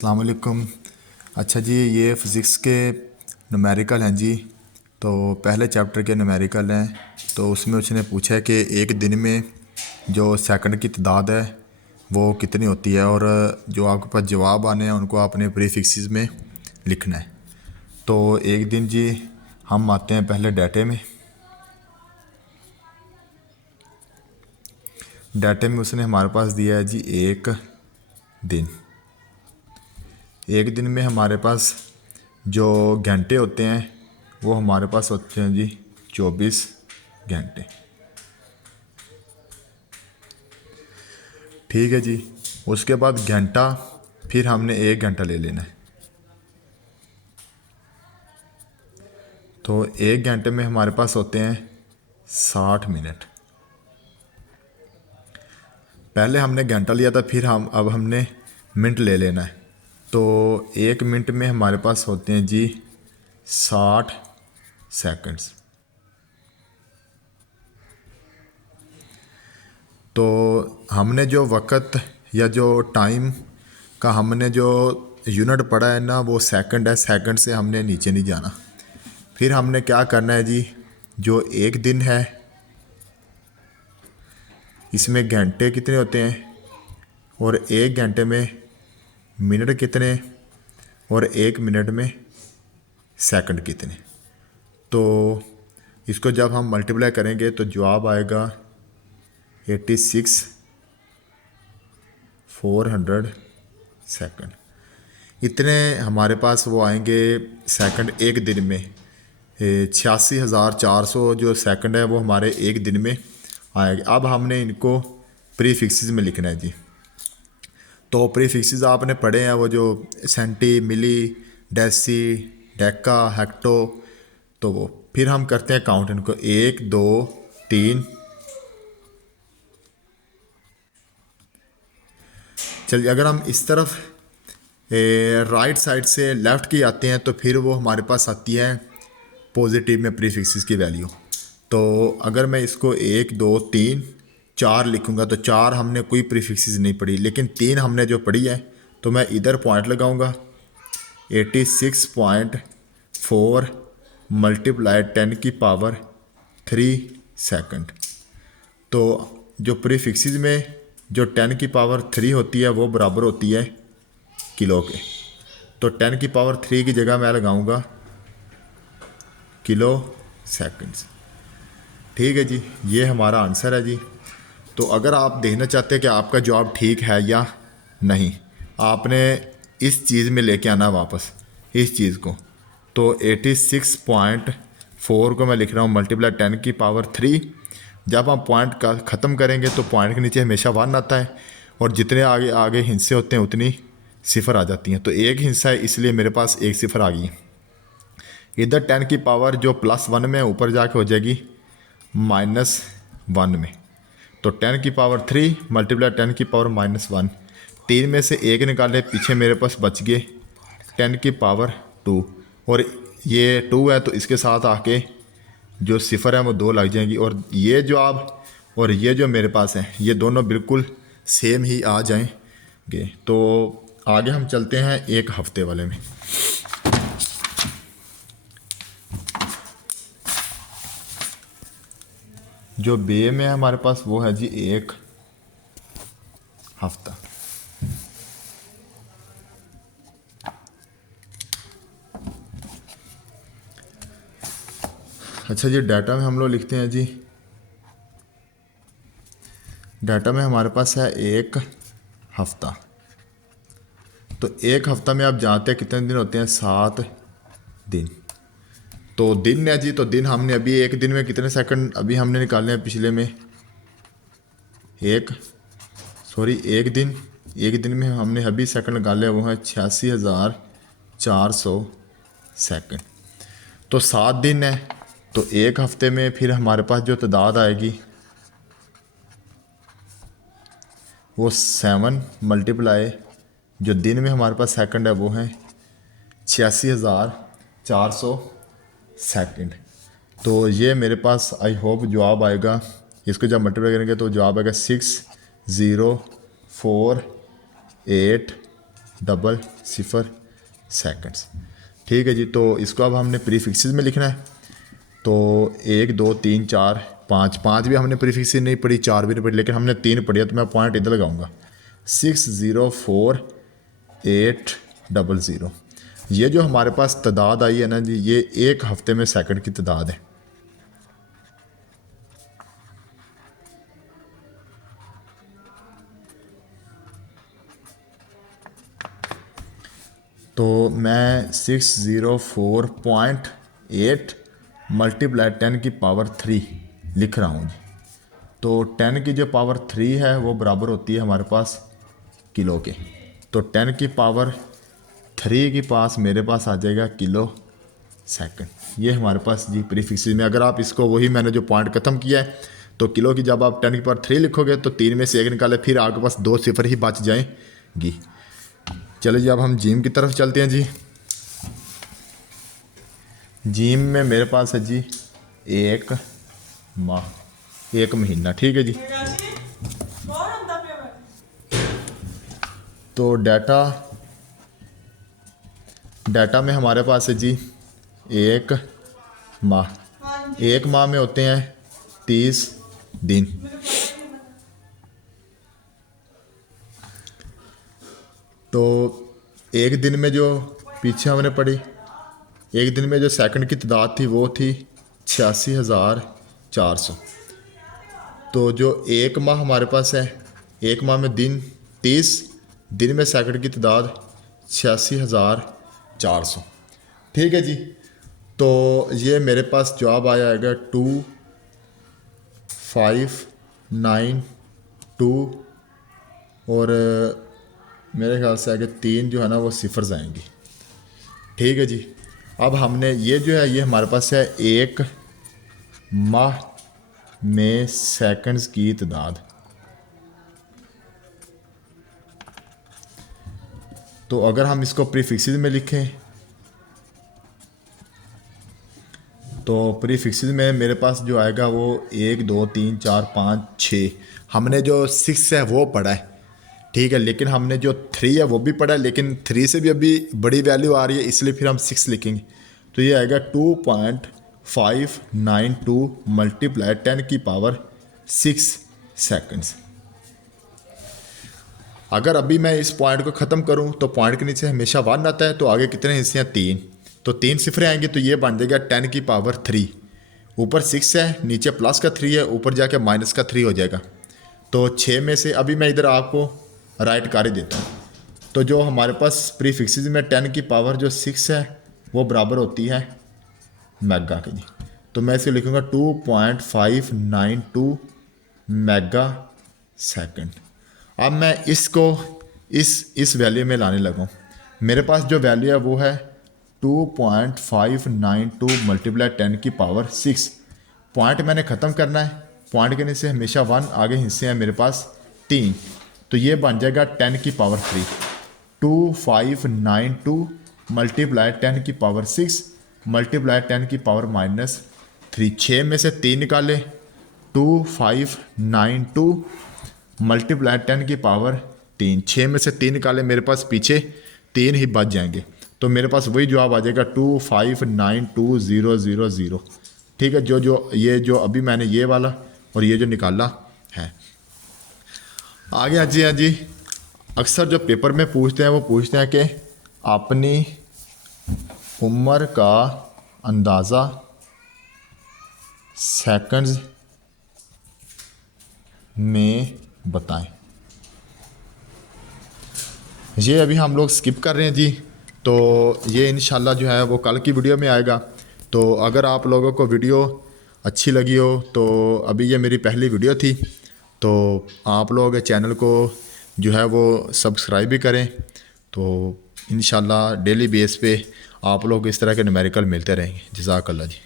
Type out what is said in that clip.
अस्सलाम वालेकुम। अच्छा जी, ये फ़िज़िक्स के न्यूमेरिकल हैं जी। तो पहले चैप्टर के न्यूमेरिकल हैं। तो उसमें उसने पूछा है कि एक दिन में जो सेकंड की तादाद है वो कितनी होती है, और जो आपके पास जवाब आने हैं उनको आपने प्रीफिक्सेस में लिखना है। तो एक दिन जी हम आते हैं पहले डाटे में। डाटे में उसने हमारे पास दिया है जी एक दिन। एक दिन में हमारे पास जो घंटे होते हैं वो हमारे पास होते हैं जी 24 घंटे। ठीक है जी। उसके बाद घंटा, फिर हमने एक घंटा ले लेना है। तो एक घंटे में हमारे पास होते हैं 60 मिनट। पहले हमने घंटा लिया था, फिर अब हमने मिनट ले लेना है। तो एक मिनट में हमारे पास होते हैं जी 60 सेकंड्स। तो हमने जो वक्त या जो टाइम का हमने जो यूनिट पढ़ा है ना, वो सेकंड है। सेकंड से हमने नीचे नहीं जाना। फिर हमने क्या करना है जी, जो एक दिन है इसमें घंटे कितने होते हैं, और एक घंटे में मिनट कितने, और एक मिनट में सेकंड कितने। तो इसको जब हम मल्टीप्लाई करेंगे तो जवाब आएगा 86,400 सेकंड। इतने हमारे पास वो आएंगे सेकंड एक दिन में। 86,400 जो सेकंड है वो हमारे एक दिन में आएगा। अब हमने इनको प्रीफिक्सेस में लिखना है जी। तो प्रीफिक्सेस आपने पढ़े हैं, वो जो सेंटी, मिली, डेसी, डेका, हेक्टो। तो वो फिर हम करते हैं काउंट इनको, 1 2 3। चलिए, अगर हम इस तरफ राइट साइड से लेफ़्ट की आते हैं तो फिर वो हमारे पास आती है पॉजिटिव में प्रीफिक्सेस की वैल्यू। तो अगर मैं इसको 1 2 3 4 लिखूंगा तो 4 हमने कोई प्रीफिक्सेस नहीं पढ़ी, लेकिन 3 हमने जो पढ़ी है तो मैं इधर पॉइंट लगाऊंगा। 86.4 मल्टीप्लाई 10⁻³ सेकंड। तो जो प्रीफिक्सेस में जो 10⁻³ होती है वो बराबर होती है किलो के। तो 10⁻³ की जगह मैं लगाऊंगा किलो सेकंड्स। ठीक है जी, ये हमारा आंसर है जी। तो अगर आप देखना चाहते हैं कि आपका जवाब ठीक है या नहीं, आपने इस चीज़ में लेके आना वापस इस चीज़ को। तो 86.4 को मैं लिख रहा हूँ मल्टीप्लाई 10⁻³। जब हम पॉइंट का ख़त्म करेंगे तो पॉइंट के नीचे हमेशा 1 आता है, और जितने आगे आगे हिस्से होते हैं उतनी सिफर आ जाती हैं। तो एक हिस्सा है, इसलिए मेरे पास एक सिफर आ गई। इधर 10 की पावर जो +1 में ऊपर जाके हो जाएगी -1 में। तो 10⁻³ मल्टीप्लाई 10⁻⁻1। 3 में से एक निकाले, पीछे मेरे पास बच गए 10⁻²। और ये 2 है तो इसके साथ आके जो सिफर है वो 2 लग जाएंगी, और ये जवाब और ये जो मेरे पास है ये दोनों बिल्कुल सेम ही आ जाएंगे। तो आगे हम चलते हैं एक हफ्ते वाले में। जो बे में है हमारे पास वो है जी एक हफ्ता। अच्छा जी, डाटा में हम लोग लिखते हैं जी। डाटा में हमारे पास है एक हफ्ता। तो एक हफ्ता में आप जानते हैं कितने दिन होते हैं, 7 दिन। तो दिन है जी, तो दिन हमने अभी एक दिन में कितने सेकंड अभी हमने निकाले हैं पिछले में, एक दिन में हमने अभी सेकंड निकाले, वो है 86,400 सेकंड। तो 7 दिन है, तो एक हफ्ते में फिर हमारे पास जो तादाद आएगी वो 7 मल्टीप्लाई जो दिन में हमारे पास सेकंड है वो है 86,400 सेकंड। तो ये मेरे पास आई होप जवाब आएगा। इसको जब मल्टीप्लाई करेंगे तो जवाब आएगा 6048 0.00 सेकंड्स। ठीक है जी। तो इसको अब हमने प्रीफिक्सेस में लिखना है। तो 1 2 3 4 5, 5 भी हमने प्रीफिक्सेस नहीं पढ़ी, 4 भी नहीं पढ़ी, लेकिन हमने 3 पढ़ी है, तो मैं पॉइंट इधर लगाऊंगा 604800। ये जो हमारे पास तादाद आई है ना जी, ये एक हफ्ते में सेकंड की तादाद है। तो मैं 604.8 मल्टीप्लाई 10 की पावर 3 लिख रहा हूँ जी। तो 10 की जो पावर 3 है वो बराबर होती है हमारे पास किलो के। तो 10 की पावर 3 के पास मेरे पास आ जाएगा किलो सेकंड। ये हमारे पास जी प्रीफिक्सेस में। अगर आप इसको वही मैंने जो पॉइंट ख़त्म किया है, तो किलो की जब आप 10 की पावर 3 लिखोगे तो 3 में से 1 निकाले, फिर आपके पास 2 सिफर ही बच जाएंगी। चलो जी, अब हम जीम की तरफ चलते हैं जी। जीम में मेरे पास है जी 1 माह, 1 महीना। ठीक है जी। तो डाटा में हमारे पास है जी 1 माह। 1 माह में होते हैं 30 दिन। तो एक दिन में जो पीछे हमने पढ़ी, एक दिन में जो सेकंड की तादाद थी वो थी 86,400। तो जो 1 माह हमारे पास है, 1 माह में दिन 30, दिन में सेकंड की तादाद 86,400। ठीक है जी। तो ये मेरे पास जवाब आया आएगा 2592 और मेरे ख्याल से आगे 3 जो है ना वो सिफर्स आएंगी। ठीक है जी। अब हमने ये जो है ये हमारे पास है 1 माह में सेकंड्स की तादाद। तो अगर हम इसको प्रीफिक्सेस में लिखें तो प्रीफिक्सेस में मेरे पास जो आएगा वो 1 2 3 4 5 6। हमने जो 6 है वो पढ़ा है। ठीक है, लेकिन हमने जो 3 है वो भी पढ़ा है, लेकिन 3 से भी अभी बड़ी वैल्यू आ रही है, इसलिए फिर हम 6 लिखेंगे। तो ये आएगा 2.592 मल्टीप्लाई 10 की पावर 6 सेकंड्स। अगर अभी मैं इस पॉइंट को ख़त्म करूं तो पॉइंट के नीचे हमेशा 1 आता है, तो आगे कितने हिस्से हैं 3, तो 3 सिफरें आएंगी। तो ये बन जाएगा 10 की पावर 3। ऊपर 6 है, नीचे प्लस का 3 है, ऊपर जाके माइनस का 3 हो जाएगा। तो 6 में से अभी मैं इधर आपको राइट कर ही देता हूँ। तो जो हमारे पास प्रीफिक्सेस में 10 की पावर जो 6 है वो बराबर होती है मेगा के जी। तो मैं इसे लिखूँगा 2.592 मेगा सेकंड। अब मैं इसको इस वैल्यू में लाने लगा हूँ। मेरे पास जो वैल्यू है वो है 2.592 मल्टीप्लाई 10 की पावर 6। पॉइंट मैंने ख़त्म करना है, पॉइंट के नीचे हमेशा 1, आगे हिस्से हैं मेरे पास 3। तो ये बन जाएगा 10 की पावर 3। 2592 मल्टीप्लाई 10 की पावर 6 मल्टीप्लाई 10 की पावर -3। 6 में से 3 निकाले, 2592 मल्टीप्लाई 10 की पावर 3। 6 में से 3 निकाले, मेरे पास पीछे 3 ही बच जाएंगे। तो मेरे पास वही जवाब आ जाएगा 2592000। ठीक है, ये जो अभी मैंने ये वाला और ये जो निकाला है। आगे हाँ जी, अक्सर जो पेपर में पूछते हैं वो पूछते हैं कि अपनी उम्र का अंदाज़ा सेकंड्स में बताएं। ये अभी हम लोग स्किप कर रहे हैं जी। तो ये इंशाल्लाह जो है वो कल की वीडियो में आएगा। तो अगर आप लोगों को वीडियो अच्छी लगी हो तो अभी ये मेरी पहली वीडियो थी, तो आप लोग चैनल को जो है वो सब्सक्राइब भी करें। तो इंशाल्लाह डेली बेस पे आप लोग इस तरह के न्यूमेरिकल मिलते रहेंगे। जज़ाकल्लाह जी।